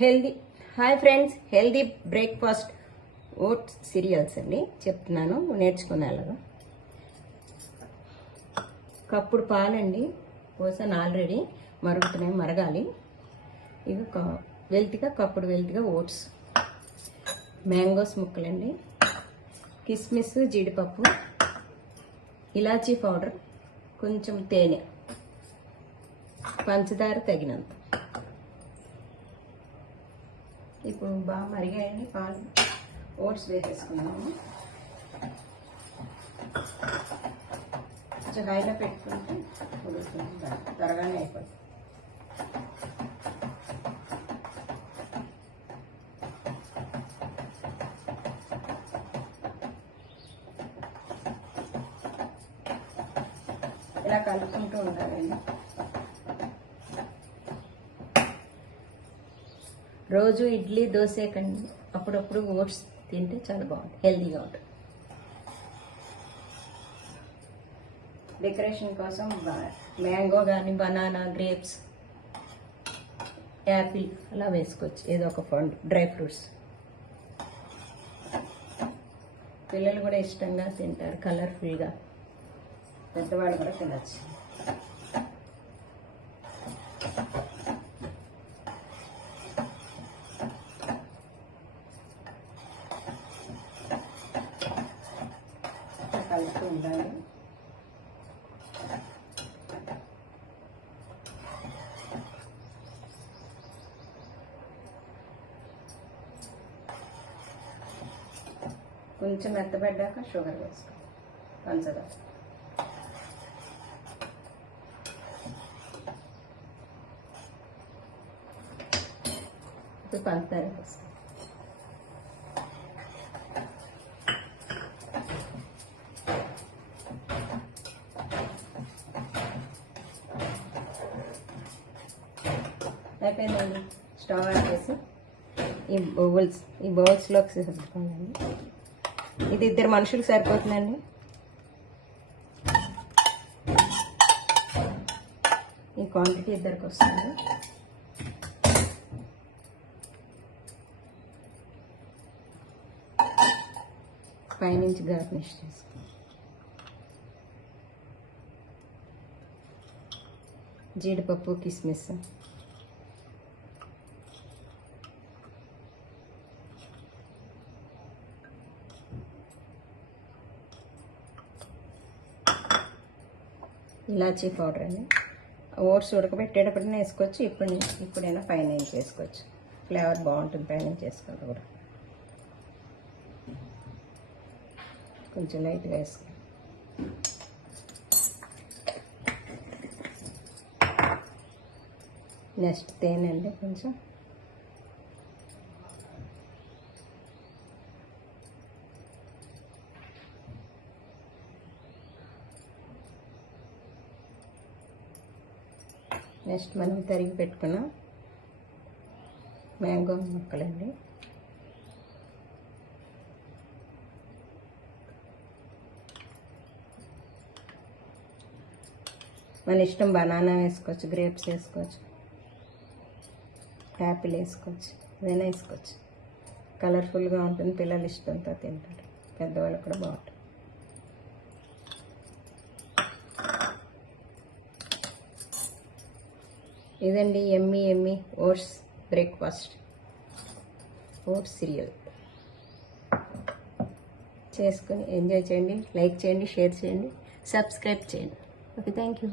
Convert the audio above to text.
Healthy hi friends, healthy breakfast oats cereals అండి చెప్తున్నాను, నేర్చుకునేలాగా. కప్పుడు పాలండి పోసాను, ఆల్రెడీ మరుగుతున్నాయి, మరగాలి. ఇవి కప్పుడు వెల్తిగా ఓట్స్, మ్యాంగోస్ ముక్కలండి, కిస్మిస్, జీడిపప్పు, ఇలాచీ పౌడర్, కొంచెం తేనె, పంచదార తగినంత. ఇప్పుడు బాగా మరిగాయండి పాలు. ఓట్స్ వేసేసుకున్నాము. కొంచెం హైలో పెట్టుకుంటే త్వరగానే అయిపోతుంది. ఇలా కలుపుకుంటూ ఉండాలండి. రోజు ఇడ్లీ దోశ కండి, అప్పుడప్పుడు ఓట్స్ తింటే చాలా బాగుంటుంది, హెల్తీగా ఉంటుంది. డెకరేషన్ కోసం మ్యాంగో కానీ, బనానా, గ్రేప్స్, యాపిల్ అలా వేసుకోవచ్చు, ఏదో ఒక పండు, డ్రై ఫ్రూట్స్. పిల్లలు కూడా ఇష్టంగా తింటారు, కలర్ఫుల్గా. పెద్దవాళ్ళు కూడా తినచ్చు. కలుపుతూ ఉండాలి. కొంచెం మెత్తబడ్డాక షుగర్ వేసుకో, పంచదార. ఇప్పుడు పంచదార వేసుకో. అయిపోయిందండి. స్టవ్ ఆన్ చేసి ఈ బౌల్స్లోకి సర్దుకోవాలండి. ఇది 2 మనుషులకు సరిపోతుందండి. ఈ క్వాంటిటీ 2కి వస్తుంది. పైనుంచి గార్నిష్ చేసుకో. జీడిపప్పు, కిస్మిస్, ఇలాచీ పౌడర్ అండి. ఓట్స్ ఉడకబెట్టేటప్పుడైనా వేసుకోవచ్చు, ఇప్పుడైనా పైన వేసుకోవచ్చు. ఫ్లేవర్ బాగుంటుంది పైన చేసుకుంటే కూడా. కొంచెం లైట్గా వేసుకో. నెక్స్ట్ తేనె అండి కొంచెం. నెక్స్ట్ మనం తరిగి పెట్టుకున్న మ్యాంగో ముక్కలండి. మన ఇష్టం, బనానా వేసుకోవచ్చు, గ్రేప్స్ వేసుకోవచ్చు, యాపిల్ వేసుకోవచ్చు, ఏదైనా వేసుకోవచ్చు. కలర్ఫుల్గా ఉంటుంది, పిల్లలు ఇష్టంతో తింటారు, పెద్దవాళ్ళకి కూడా బాగుంటుంది. ఇదండి ఎమ్మి ఓట్స్ బ్రేక్ఫాస్ట్, ఓట్స్ సీరియల్. చేసుకొని ఎంజాయ్ చేయండి, లైక్ చేయండి, షేర్ చేయండి, సబ్స్క్రైబ్ చేయండి. Okay, thank you.